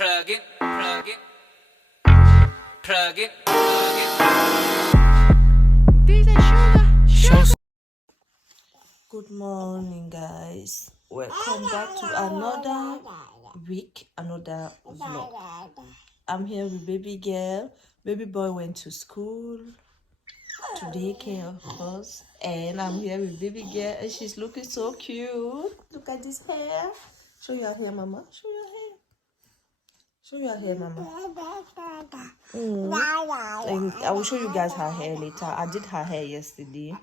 Plug it, plug it, plug it, plug it. Good morning, guys. Welcome back to another week, another vlog. I'm here with baby girl. Baby boy went to school, to daycare, of course. And I'm here with baby girl, and she's looking so cute. Look at this hair. Show your hair, mama. Show your hair. Show your hair, mama. And I will show you guys her hair later. I did her hair yesterday.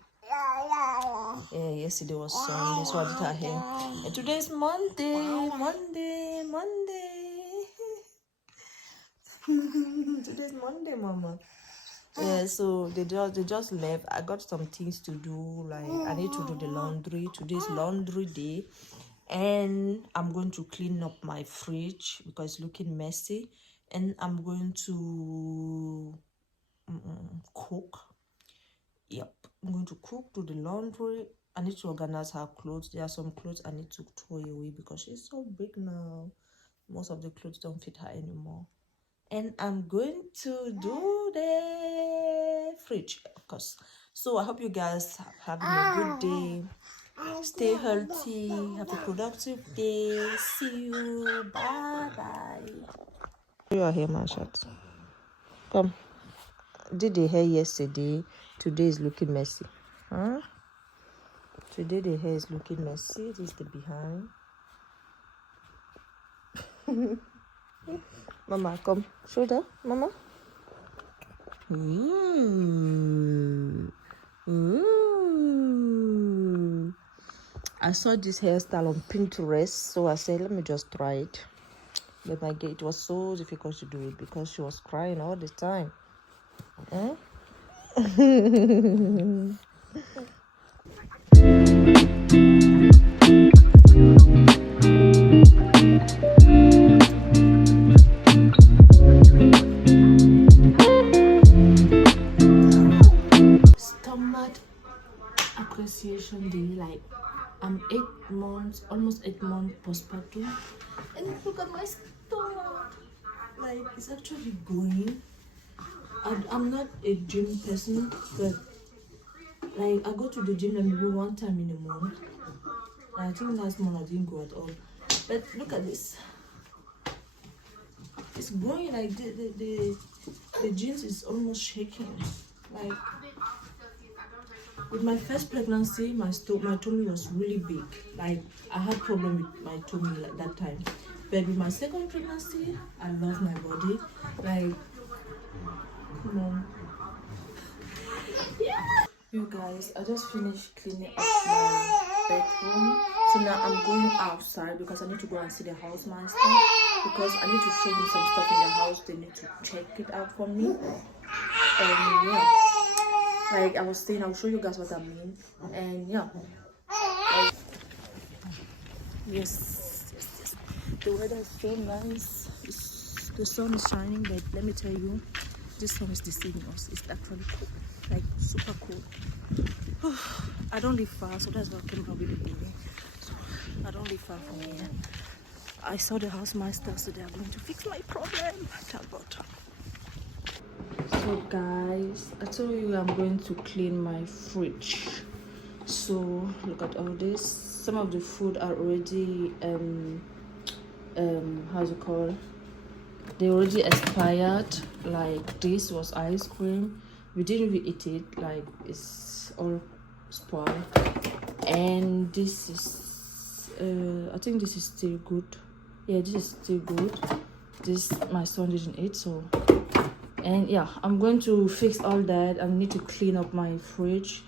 Yeah, yesterday was Sunday, so I did her hair. And today is Monday. Today's Monday, mama. Yeah, so they just left. I got some things to do. Like I need to do the laundry. Today's laundry day, and I'm going to clean up my fridge because it's looking messy. And I'm going to cook. Yep, I'm going to cook, do the laundry. I need to organize her clothes. There are some clothes I need to throw away because she's so big now. Most of the clothes don't fit her anymore. And I'm going to do the fridge, of course. So I hope you guys are having a good day. Stay healthy. Have a productive day. See you. Bye-bye. You are here, my shot. Come. Did the hair yesterday. Today is looking messy. Huh? Today the hair is looking messy. This is the behind. Mama, come. Show that, mama. I saw this hairstyle on Pinterest, so I said, let me just try it. But it was so difficult to do it because she was crying all the time. Huh? Stomach appreciation day. Like I'm 8 months, almost 8 months postpartum, and look at my stomach. Like it's actually going. I'm not a gym person, but like I go to the gym maybe one time in a month. I think last month I didn't go at all. But look at this. It's growing. Like the jeans is almost shaking. Like with my first pregnancy, my tummy was really big. Like I had problem with my tummy at that time. But with my second pregnancy, I love my body. Like come on. Yeah. You guys, I just finished cleaning up my bedroom. So now I'm going outside because I need to go and see the housemaster because I need to show him some stuff in the house. They need to check it out for me. And yeah, like I was saying, I'll show you guys what I mean. And yeah, yes. The weather is so nice. The sun is shining, but let me tell you, this sun is deceiving us. It's actually cool, like super cool. I don't live far, so that's why I came from really busy. So I don't live far from here. I saw the housemaster, so they are going to fix my problem. Thank God. So guys, I told you I'm going to clean my fridge. So look at all this. Some of the food are already how's it called? They already expired. Like this was ice cream. We didn't even eat it. Like it's all spoiled. And this is I think this is still good. Yeah, this is still good. This my son didn't eat, so. And yeah, I'm going to fix all that. I need to clean up my fridge,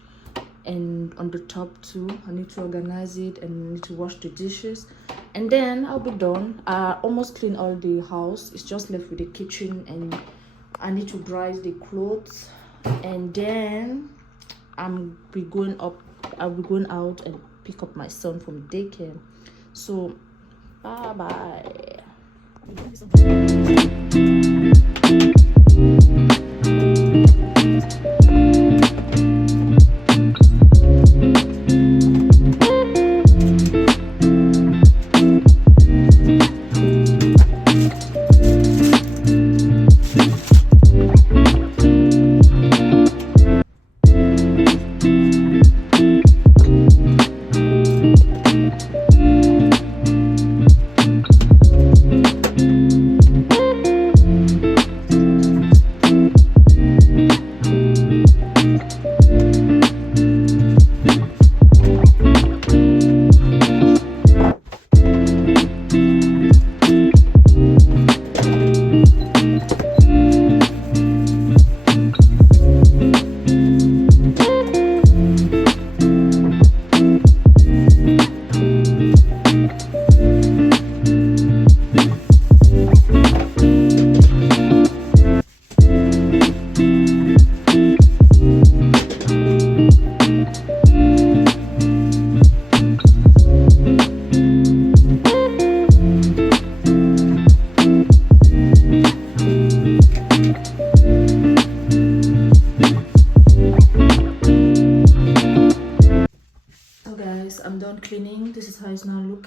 and on the top too I need to organize it and need to wash the dishes, and then I'll be done. I almost cleaned all the house. It's just left with the kitchen, and I need to dry the clothes, and then I'll be going out and pick up my son from daycare. So bye bye.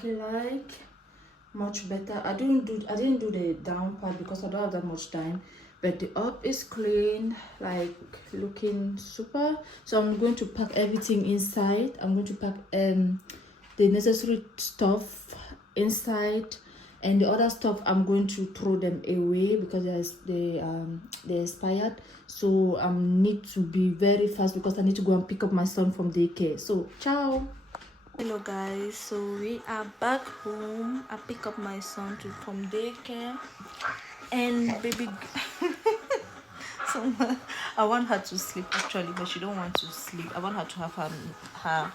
looking like. Much better. I didn't do the down part because I don't have that much time, but the up is clean, like looking super. So I'm going to pack everything inside. I'm going to pack the necessary stuff inside, and the other stuff I'm going to throw them away because they expired. So I need to be very fast because I need to go and pick up my son from daycare. So ciao. Hello guys, so we are back home. I pick up my son from daycare, and baby so I want her to sleep actually, but she don't want to sleep. I want her to have her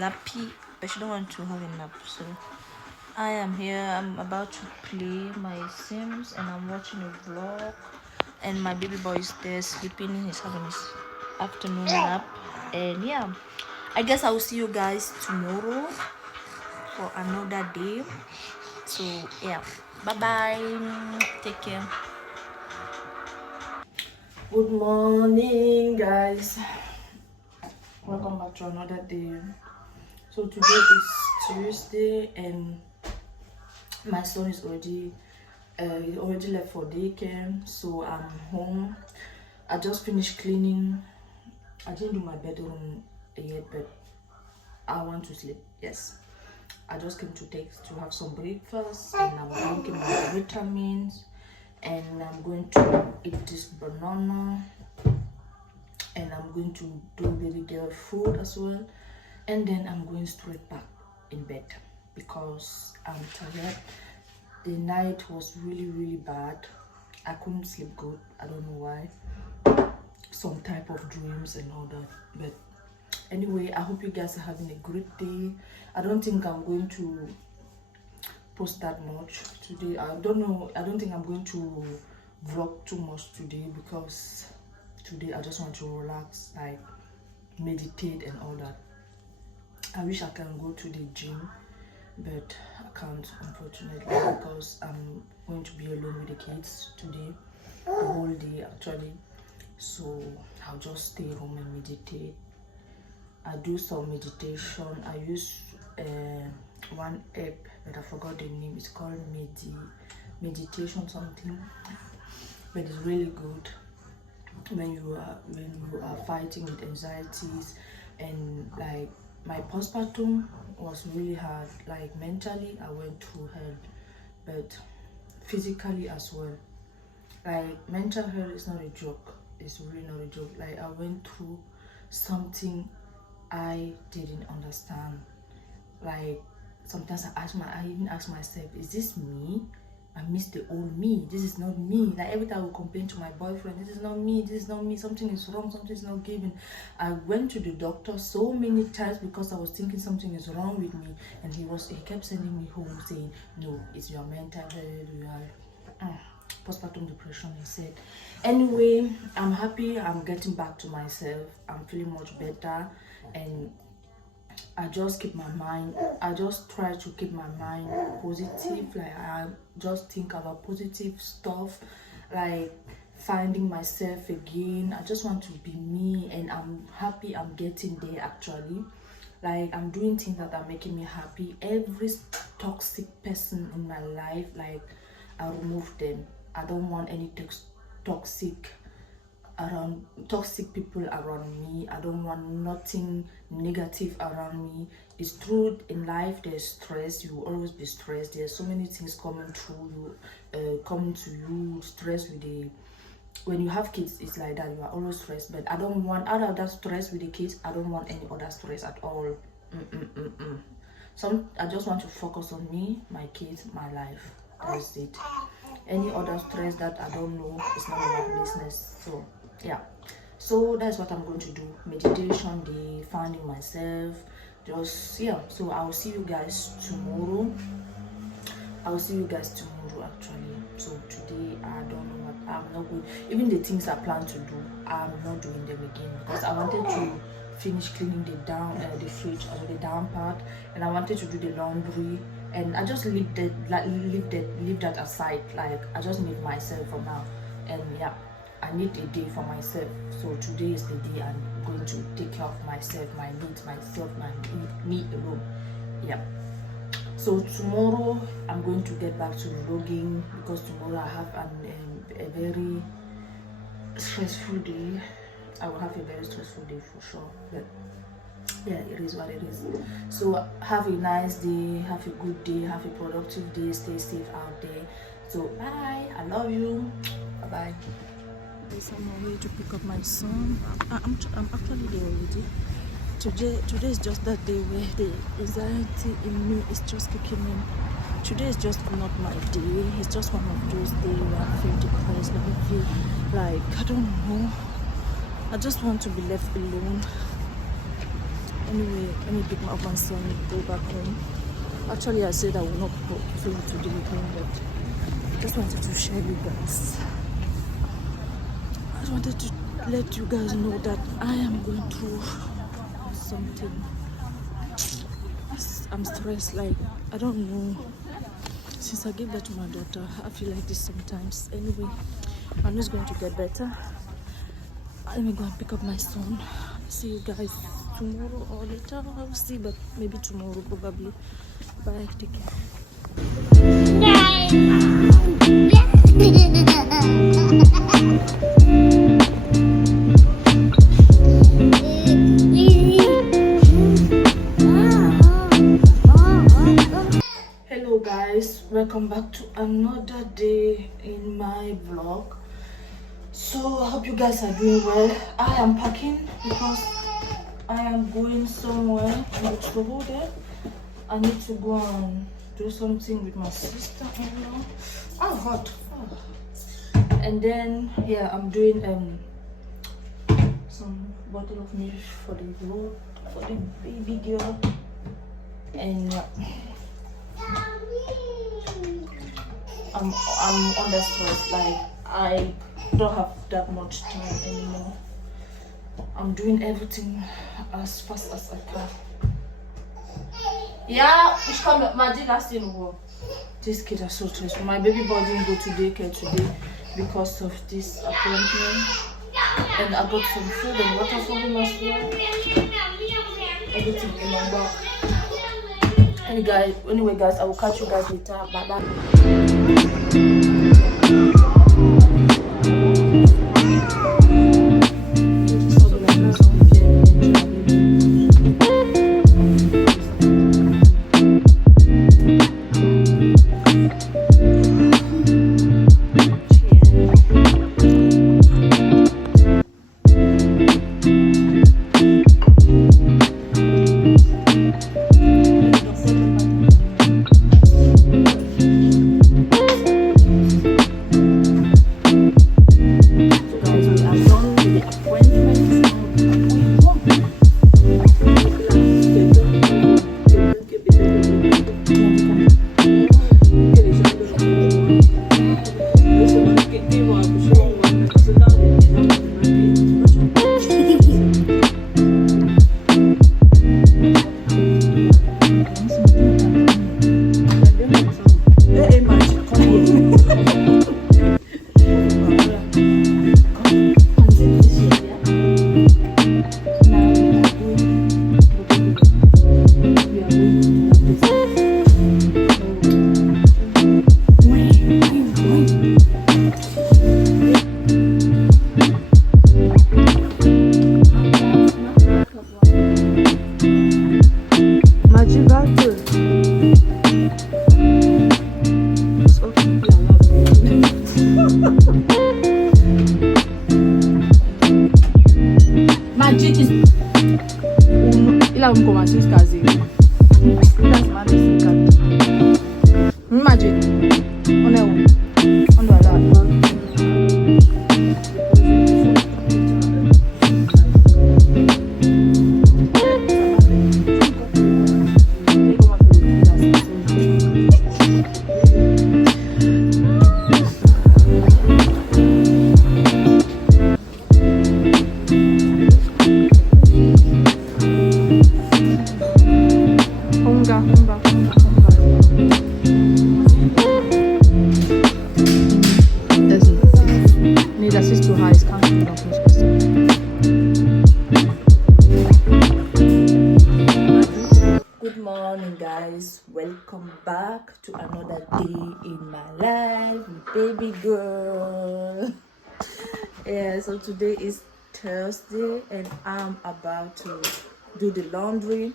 nappy, but she don't want to have a nap. So I am here. I'm about to play my Sims and I'm watching a vlog, and my baby boy is there sleeping. He's having his afternoon nap, and yeah, I guess I will see you guys tomorrow for another day. So yeah, bye bye, take care. Good morning, guys. Welcome back to another day. So today is Tuesday, and my son is already he already left for daycare. So I'm home. I just finished cleaning. I didn't do my bedroom yet, but I want to sleep. Yes, I just came to have some breakfast, and I'm drinking my vitamins, and I'm going to eat this banana, and I'm going to do baby girl food as well, and then I'm going straight back in bed because I'm tired. The night was really bad. I couldn't sleep good. I don't know why. Some type of dreams and all that. But anyway, I hope you guys are having a great day. I don't think I'm going to post that much today. I don't know. I don't think I'm going to vlog too much today because today I just want to relax, like meditate and all that. I wish I can go to the gym, but I can't, unfortunately, because I'm going to be alone with the kids today, the whole day actually. So I'll just stay home and meditate. I do some meditation. I use one app, but I forgot the name. It's called meditation something, but it's really good when you are fighting with anxieties. And like my postpartum was really hard. Like mentally I went through hell, but physically as well. Like mental health is not a joke. It's really not a joke. Like I went through something I didn't understand. Like sometimes I even ask myself, is this me? I miss the old me. This is not me. Like every time I will complain to my boyfriend, this is not me, this is not me, something is wrong, something is not giving. I went to the doctor so many times because I was thinking something is wrong with me, and he kept sending me home saying, no, it's your mental health, you are postpartum depression, he said. Anyway, I'm happy. I'm getting back to myself. I'm feeling much better, and I just try to keep my mind positive. Like I just think about positive stuff, like finding myself again. I just want to be me, and I'm happy I'm getting there actually. Like I'm doing things that are making me happy. Every toxic person in my life, like I remove them. I don't want any toxic people around me. I don't want nothing negative around me. It's true, in life there's stress. You will always be stressed. There's so many things coming through you, coming to you. Stress with when you have kids, it's like that. You are always stressed, but I don't want, out of that stress with the kids, I don't want any other stress at all. I just want to focus on me, my kids, my life. That's it. Any other stress that I don't know, it's none of my business. So yeah, so that's what I'm going to do. Meditation day, finding myself, just yeah. So I'll see you guys tomorrow. Actually. So today I don't know what, I'm not good. Even the things I plan to do, I'm not doing them again because I wanted to finish cleaning the fridge or the down part, and I wanted to do the laundry, and I just leave that aside. Like I just need myself for now, and yeah, I need a day for myself. So today is the day I'm going to take care of myself, my needs, myself, me alone. Yeah. So tomorrow I'm going to get back to vlogging because tomorrow I have a very stressful day. I will have a very stressful day for sure, but yeah, it is what it is. So have a nice day, have a good day, have a productive day, stay safe out there. So bye, I love you, bye bye. Yes, I'm on my way to pick up my son. I'm actually there already. Today is just that day where the anxiety in me is just kicking in. Today is just not my day. It's just one of those days where I feel depressed, like I feel like, I don't know, I just want to be left alone. Anyway, let me pick up my son and go back home. Actually, I said I will not film today with him, but I just wanted to share you guys. I just wanted to let you guys know that I am going through something. I'm stressed, like, I don't know. Since I gave birth to my daughter, I feel like this sometimes. Anyway, I'm just going to get better. Let me go and pick up my son. See you guys tomorrow or later. I'll see, but maybe tomorrow probably. Bye, take care. Hello guys, welcome back to another day in my vlog. So I hope you guys are doing well. I am packing because I am going somewhere in Buxtehude. I need to go and do something with my sister-in-law. Oh, hot. Oh. And then yeah, I'm doing some bottle of milk for the road for the baby girl. And I'm under stress. Like I don't have that much time anymore. I'm doing everything as fast as I can. Yeah, ich komme mal die last in war. These kids are so stressful. My baby boy didn't go to daycare today because of this appointment. And I got some food and water for him as well. Everything in my bag. Anyway guys, I will catch you guys later. Bye bye. back to another day in my life with baby girl. Yeah, so today is Thursday and I'm about to do the laundry.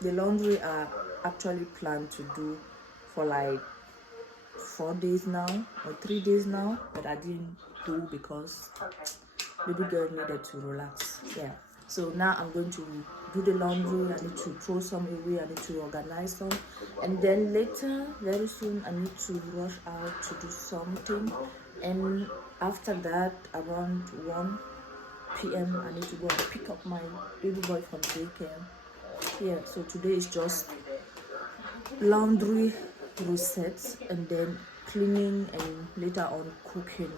The laundry I actually planned to do for like 4 days now or 3 days now, but I didn't do because baby girl needed to relax. Yeah, so now I'm going to do the laundry. I need to throw some away, I need to organize some, and then later very soon I need to rush out to do something, and after that around 1 p.m. I need to go and pick up my baby boy from daycare. Yeah, so today is just laundry, resets, and then cleaning, and later on cooking.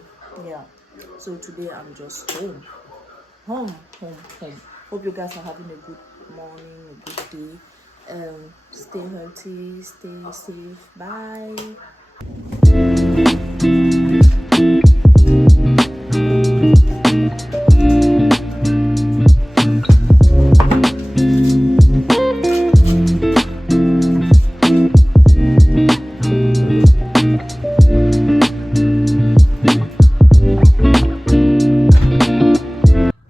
Yeah, so today I'm just home. Hope you guys are having a good morning, a good day. Stay healthy, stay safe. Bye.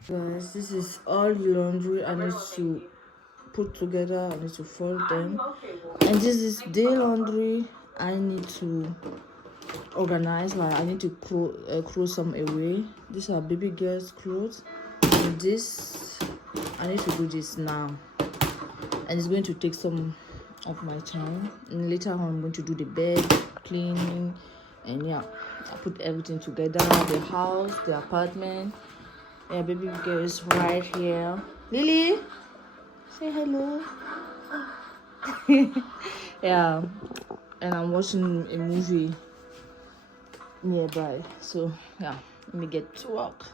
Guys, this is all the laundry I need to put together. I need to fold them, and this is day laundry I need to organize. Like I need to throw some away. These are baby girl's clothes, and this I need to do this now, and it's going to take some of my time, and later on I'm going to do the bed cleaning, and yeah, I put everything together, the house, the apartment. Yeah, baby girl is right here. Lily, say hello. Yeah, and I'm watching a movie nearby. So yeah, let me get to work.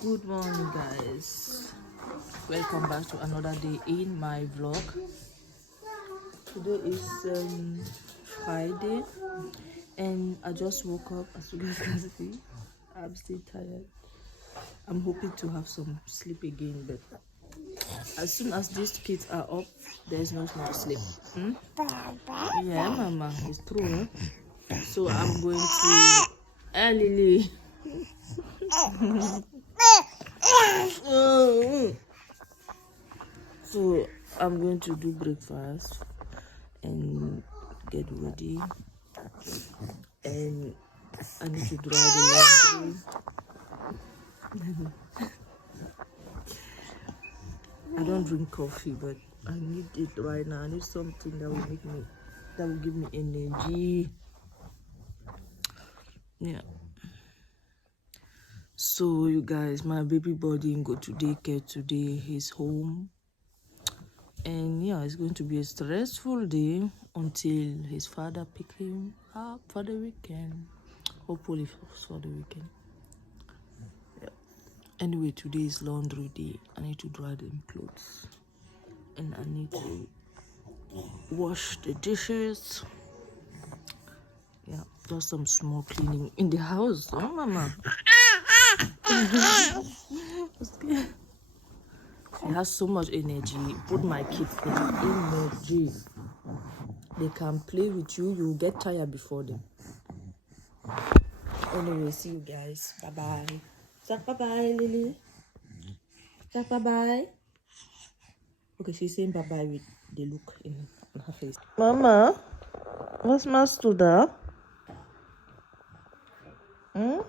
Good morning, guys. Welcome back to another day in my vlog. Today is Friday, and I just woke up. As you guys can see, I'm still tired. I'm hoping to have some sleep again, but as soon as these kids are up, there's no more sleep. Yeah, mama, it's true. So I'm going to Lily. So I'm going to do breakfast and get ready, and I need to dry the laundry. I don't drink coffee, but I need it right now. I need something that will give me energy. Yeah. So you guys, my baby boy didn't go to daycare today. He's home, and yeah, it's going to be a stressful day until his father pick him up for the weekend. Hopefully for the weekend. Yeah. Anyway, today is laundry day. I need to dry them clothes, and I need to wash the dishes. Yeah, just some small cleaning in the house. Oh, mama. He has so much energy. Put my kids in energy. They can play with you. You get tired before them. Anyway, see you guys. Bye bye. Say bye bye, Lily. Say bye bye. Okay, she's saying bye bye with the look in her face. Mama. Was machst du da? Hmm?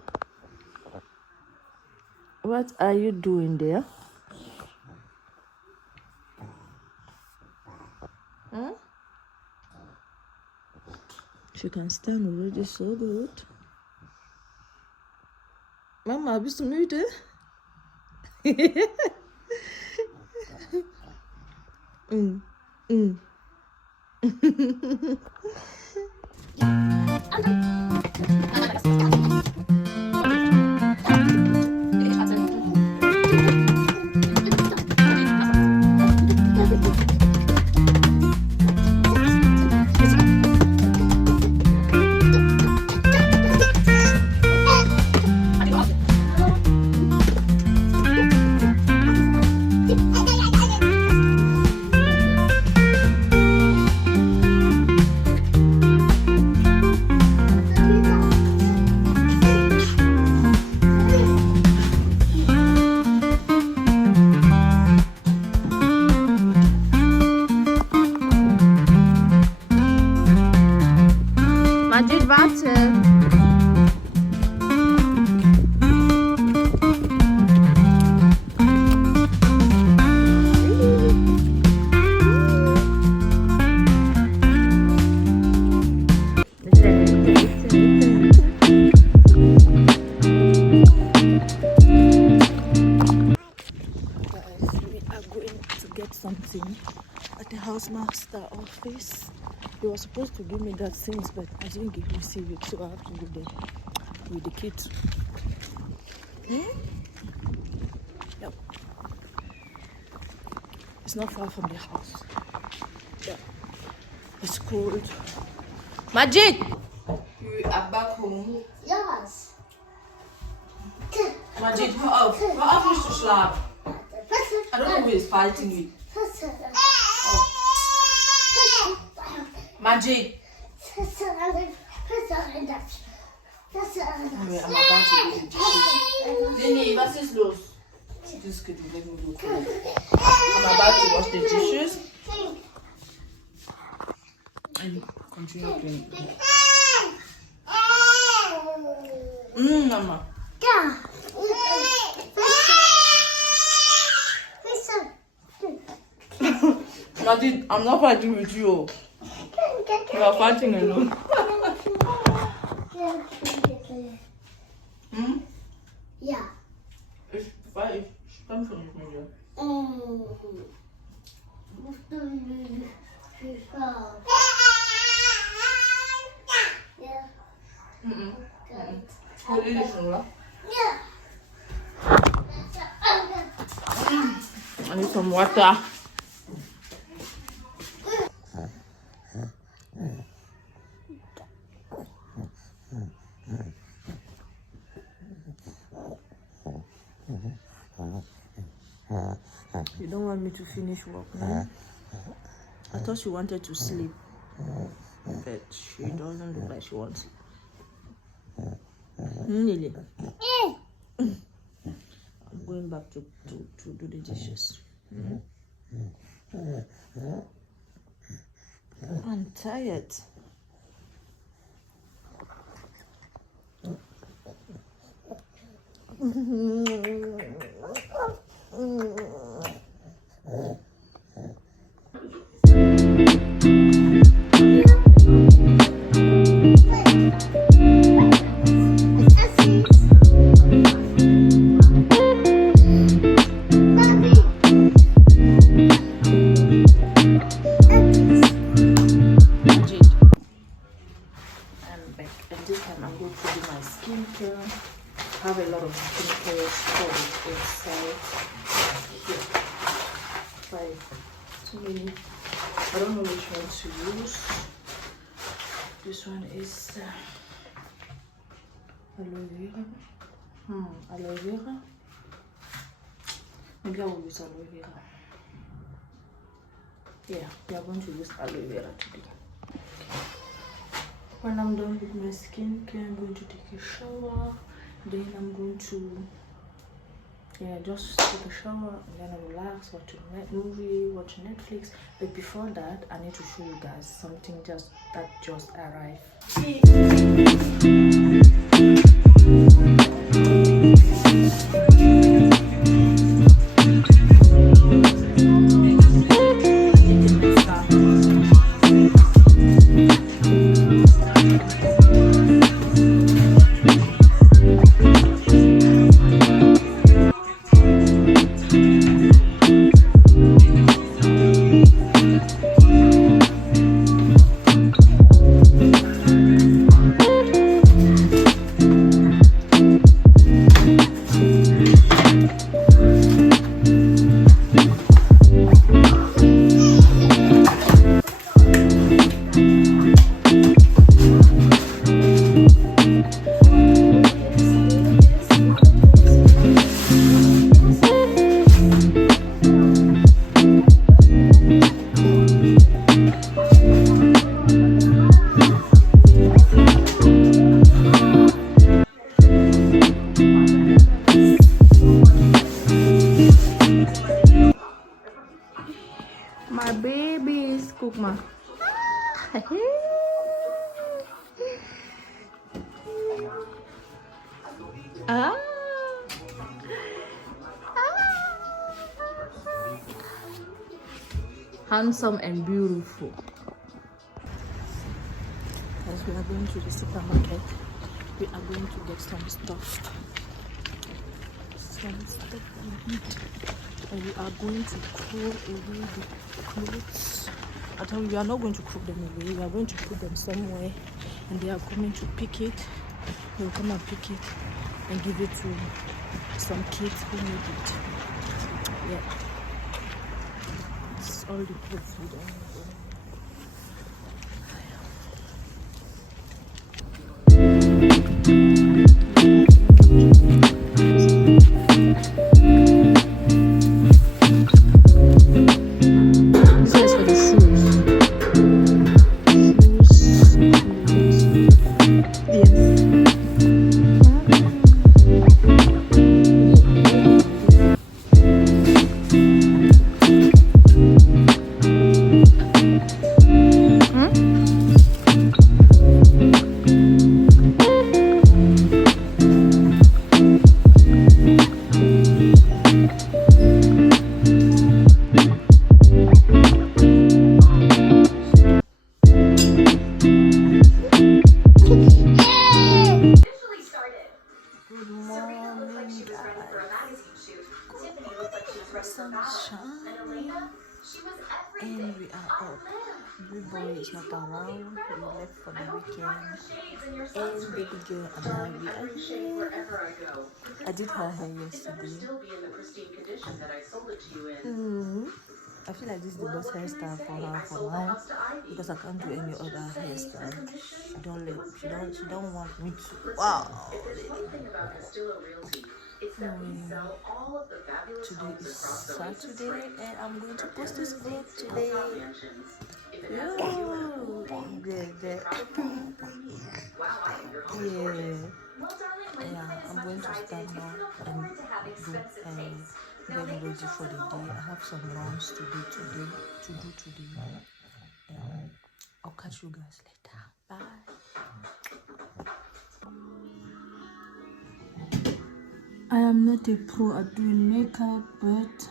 What are you doing there? Hmm? She can stand already, so good. Mama, bist du müde? mm. Mm. Majid, warte. We are going to get something at the housemaster office. He was supposed to give me that things, but I didn't receive it, so I have to go there with the kids. Yep. It's not far from the house. Yeah. It's cold. Majid! You are back home. Yes. Majid, hör auf. Hör auf, nicht zu schlafen. I don't know who he's fighting with. Oh. Majid. Anyway, I'm about to do the dishes. Lini, was ist los? This kid will let me do it. I'm about to wash the dishes and continue doing it. Mama. Majid, I'm not fighting with you. You are fighting alone. Ja. Ich kämpfe nicht mit dir. Musst du nicht schauen. Ja. Hol dich schon, oder? Ja. I need some water. You don't want me to finish work, no? I thought she wanted to sleep, but she doesn't look like she wants it. Lily. I'm going back to do the dishes. I'm tired. Have a lot of skincare products inside here. Like too many. I don't know which one to use. This one is aloe vera. Aloe vera. Maybe I will use aloe vera. Yeah, we are going to use aloe vera today. Okay. When I'm done with my skincare, I'm going to take a shower. Then I'm going to yeah, just take a shower and then I relax, watch a movie, watch Netflix. But before that, I need to show you guys something that just arrived. My babies, cook ma. Ah. Handsome and beautiful. As we are going to the supermarket, we are going to get some stuff. Some stuff we need. And we are going to throw away the clothes. I tell you, we are not going to throw them away. We are going to put them somewhere, and they are coming to pick it. They will come and pick it and give it to some kids who need it. Yeah. It's all the clothes we don't need. This is for the shoes. Sunshine, and we are up. Big boy is not around. We left for the weekend, and baby girl and I we are here. I did her hair yesterday. I feel like this is the best hairstyle for her for now because I can't do any other hairstyle. She don't want me to. Wow. Today is Saturday and I'm going to post this vlog today. Yeah, I'm going to start now and get ready for the day. I have some runs to do today. I'll catch you guys later. Bye. I am not a pro at doing makeup, but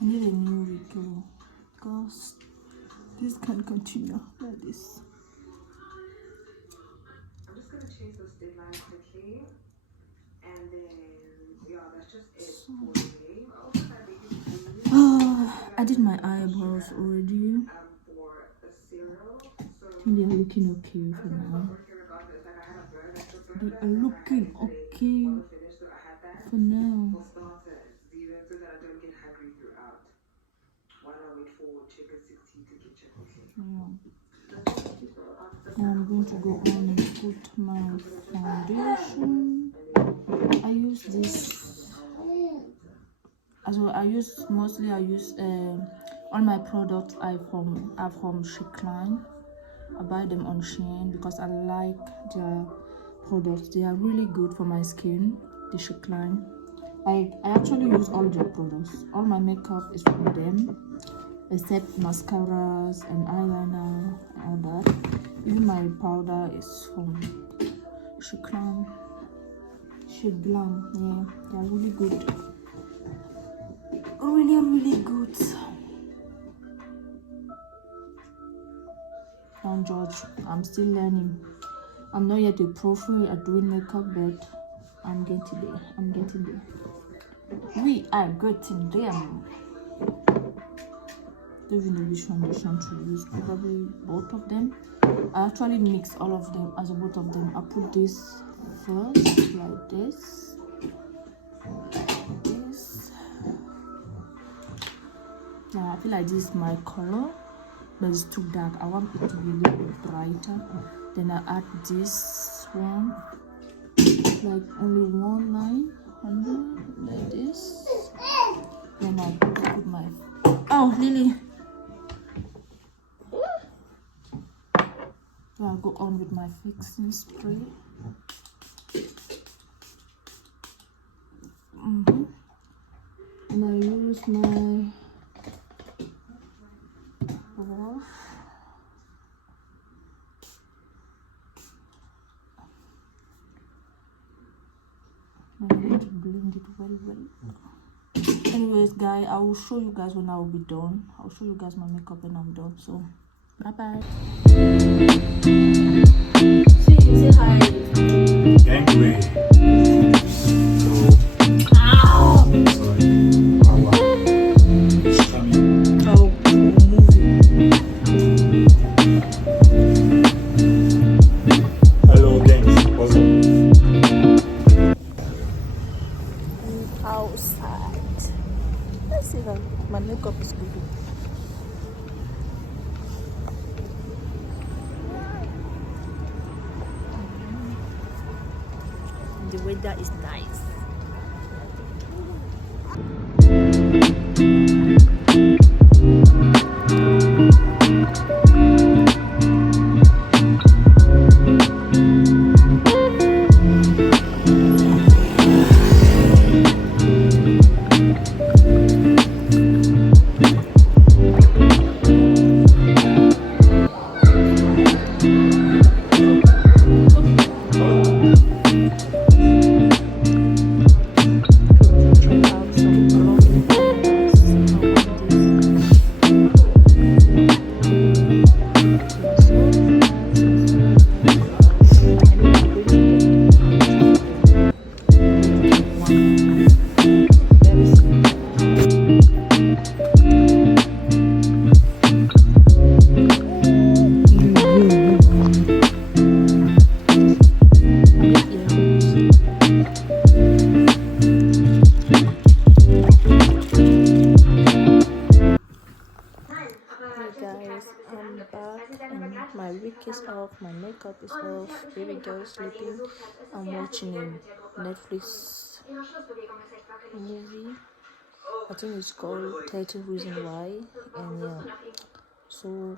I need a new wig because this can't continue like this. I'm just gonna change those deadlines quickly, and then that's just it for today. I did my eyebrows already. For the cereal, so I think they are looking okay for now. They are looking okay for now. for starters, so that I don't get hungry throughout. While I wait for Chicken 16 to get checked. Now I'm going to go on and put my foundation. I use this. I use all my products are from Chic Line. I buy them on Shein because I like their products. They are really good for my skin. The Shine. I actually use all their products. All my makeup is from them, except mascaras and eyeliner and all that. Even my powder is from Shine. Yeah, they are really good. Really good. Don't judge. I'm still learning. I'm not yet a pro at doing makeup, but I'm getting there. We are getting there. Don't even know which foundation to use. Probably both of them. I actually mix all of them as both of them. I put this first like this. Yeah, I feel like this is my color, but it's too dark. I want it to be a little bit brighter. Then I add this one, like only one line under, like this. Then I put my, oh Lily. So I'll go on with my fixing spray. And I use my brush. I'm going to blend it well. Anyways, guys, I will show you guys when I will be done. I'll show you guys my makeup when I'm done. So, bye bye. Say hi. Gangway. Hello, gangs. What's up? Outside. Let's see how my makeup is good. The weather is nice. My wig is off, my makeup is off, baby girl sleeping. I'm watching a Netflix movie. I think it's called 30 Reasons Why. And yeah, so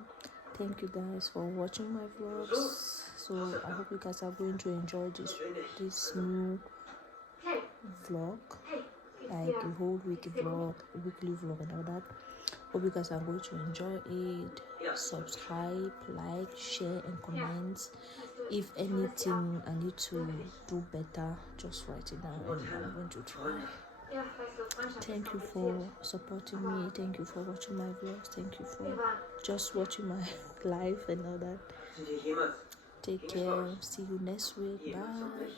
thank you guys for watching my vlogs. So I hope you guys are going to enjoy this new vlog, like a whole weekly vlog and all that. Hope you guys are going to enjoy it. Subscribe, like, share and comment. If anything I need to do better, just write it down and I'm going to try. Thank you for supporting me. Thank you for watching my vlogs. Thank you for just watching my life and all that. Take care. See you next week. Bye.